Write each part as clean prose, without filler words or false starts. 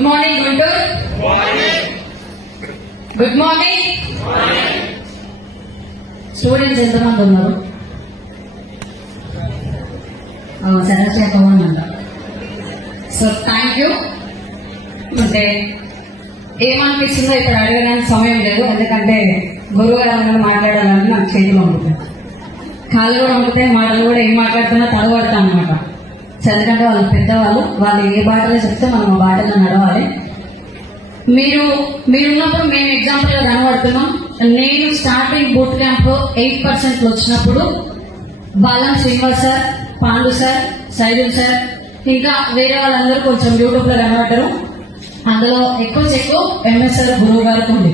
Good morning Guntur. Good morning. Students ఎంతమంది ఉన్నారు? చంద్రశేఖర్ అంట. So thank you. అంటే ఏమనిపిస్తుందో ఇక్కడ అడగడానికి సమయం లేదు, ఎందుకంటే గురువు గారు మాట్లాడాలని నాకు చేతిలో ఉంటుంది, కాళ్ళు కూడా ఉంటుంది, మాటలు కూడా ఏం మాట్లాడుతున్నా తడబడతాను అనమాట. ఎందుకంటే వాళ్ళు పెద్దవాళ్ళు, వాళ్ళు ఏ బాటలో చెప్తే మనం ఆ బాటలో నడవాలి. మీరున్నప్పుడు మేము ఎగ్జాంపుల్ గా కనబడుతున్నాం. నేను స్టార్టింగ్ బూట్ క్యాంప్ 8% వచ్చినప్పుడు Balam Srinivas sir, Pandu sir, Saidul sir, ఇంకా వేరే వాళ్ళందరూ కొంచెం యూట్యూబ్ లో కనబడ్డారు. అందులో ఎక్కువ ఎంఎస్ సార్ గురువు గారికి ఉంది.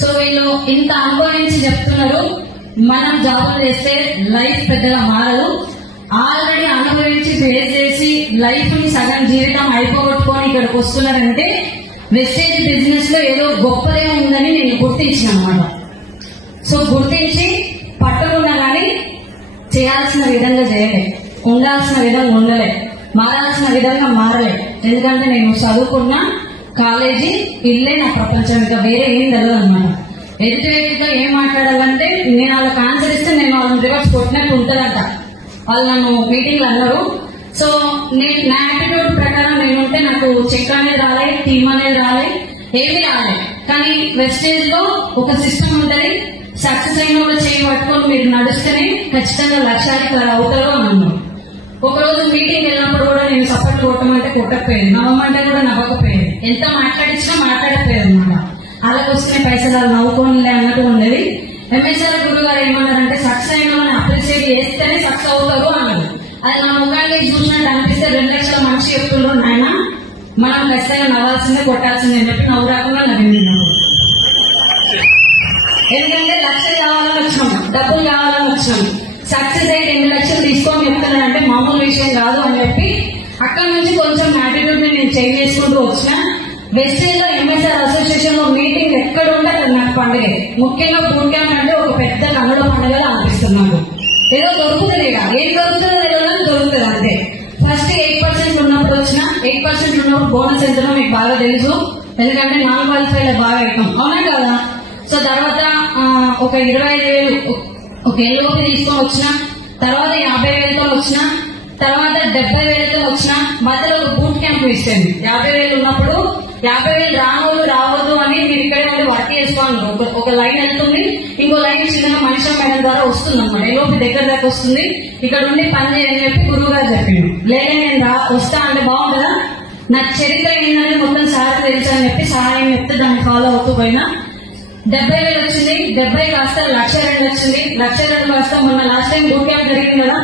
సో వీళ్ళు ఇంత అనుభవించి చెప్తున్నారు, మనం జాబులు చేస్తే లైఫ్ పెద్దగా మారదు. ఆల్రెడీ అనుభవించి ఫేస్ చేసి లైఫ్ ని సగం జీవితం అయిపోగొట్టుకొని ఇక్కడికి వస్తున్నారంటే వెస్టేజ్ బిజినెస్ లో ఏదో గొప్పదే ఉందని నేను గుర్తించిన అనమాట. సో గుర్తించి పట్టుకున్నా కానీ చేయాల్సిన విధంగా చేయలే, ఉండాల్సిన విధంగా ఉండలే, మారాల్సిన విధంగా మారలే. ఎందుకంటే నేను చదువుకున్న కాలేజీ ఇల్లే నా ప్రపంచం, ఇంకా వేరే ఏం తెలియదు అనమాట. ఎదుటి వ్యక్తితో ఏం మాట్లాడాలంటే నేను వాళ్ళకి ఆన్సర్ ఇస్తే నేను వాళ్ళని రివర్స్ కొట్టినట్టు ఉంటుందంట. వాళ్ళు నన్ను మీటింగ్ లో అన్నారు. సో నేను నా యాటిట్యూడ్ ప్రకారం నేనుంటే నాకు చెక్ అనేది రాలే, టీమ్ అనేది రాలే, ఏమీ రాలే. కానీ వెస్టేజ్ లో ఒక సిస్టమ్ ఉంటుంది, సక్సెస్ అయిన కూడా చేయి పట్టుకొని మీరు నడుస్తేనే ఖచ్చితంగా లక్ష్యాధికారులు అవుతారు అని అన్నారు. ఒకరోజు మీటింగ్ వెళ్ళినప్పుడు కూడా నేను సపోర్ట్ కొట్టమంటే కొట్టకపోయేది, నవ్వమంటే కూడా నవ్వకపోయేది, ఎంత మాట్లాడించినా మాట్లాడకపోయేది అనమాట. అలాగే వస్తున్నాయి పైసలు, వాళ్ళు నవ్వుకోనిలే అన్నట్టు ఉండేది. ఎంఎస్ఆర్ గురువు గారు ఏమన్నారంటే సక్సెస్ అయిన వాళ్ళని అప్రిషియేట్ చేస్తేనే సక్సెస్ అవుతారు అన్నారు. అది నా ముఖానికి చూసినట్టు అనిపిస్తే 2 లక్షల మనిషి చెప్తున్నారు, నాయన మనం ఖచ్చితంగా నవ్వాల్సిందే కొట్టాల్సిందే అని చెప్పి నవ్వు రాకుండా నవ్వింది. ఎందుకంటే లక్షలు కావాలని వచ్చినాం, డబ్బులు కావాలని వచ్చినాం. సక్సెస్ అయితే 2 లక్షలు తీసుకొని చెప్తున్నానంటే మామూలు విషయం కాదు అని చెప్పి అక్కడ నుంచి కొంచెం యాటిట్యూడ్ ని నేను చేంజ్ చేసుకుంటూ వచ్చిన. వెస్టేజ్ లో ఎంఎస్ఆర్ అసోసియేషన్ లో మీటింగ్ ఎక్కడ ఉంటే అక్కడ నాకు పండుగ. ముఖ్యంగా బూట్ క్యాంప్ అంటే ఒక పెద్ద కన్నుల పండుగలో అనిపిస్తున్నాను. ఏదో దొరుకుతుంది, ఏం దొరుకుతుందో తెలియదు, దొరుకుతుంది అంతే. ఫస్ట్ 8% ఉన్నప్పుడు వచ్చిన, 8% ఉన్నప్పుడు బోనస్ ఎంతనో మీకు బాగా తెలుసు, ఎందుకంటే నాన్ క్వాలిఫైడ్ బాగా అవుతాం, అవునా కదా. సో తర్వాత ఒక 25,000 ఒక ఎల్ఓపి తీసుకొని వచ్చిన, తర్వాత 50,000తో వచ్చిన, తర్వాత 70,000తో వచ్చిన. మధ్యలో ఒక బూట్ క్యాంప్ ఇచ్చింది. 50,000 ఉన్నప్పుడు 50,000 రానోళ్ళు రావద్దు అని మీరు ఇక్కడే ఉండి వర్క్ చేసుకోవాలి. ఒక లైన్ వెళ్తుంది, ఇంకో లైన్ చిన్నగా మనిషి మేడం ద్వారా వస్తుంది అనమాట. ఎల్ఓపి దగ్గర దాకా వస్తుంది, ఇక్కడ ఉండి పని చేయని చెప్పి గురువు గారు చెప్పిండు. లేదా నేను వస్తా అంటే బాగుంటుందా, నా చరిత్ర ఏంటంటే మొత్తం సార్ తెలుసు అని చెప్పి సార్ ఏం చెప్తే దాన్ని ఫాలో అవుతూ పోయినా. 70,000 వచ్చింది, 70 కాస్త 1,02,000 వచ్చింది, 1,02,000 కాస్త మొన్న లాస్ట్ టైం బూట్ క్యాంప్ జరిగింది కదా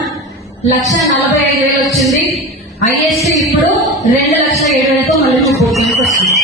1,45,000 వచ్చింది. హైయెస్ట్ ఇప్పుడు 2,07,000తో మళ్ళీ బూట్ క్యాంప్ వస్తుంది.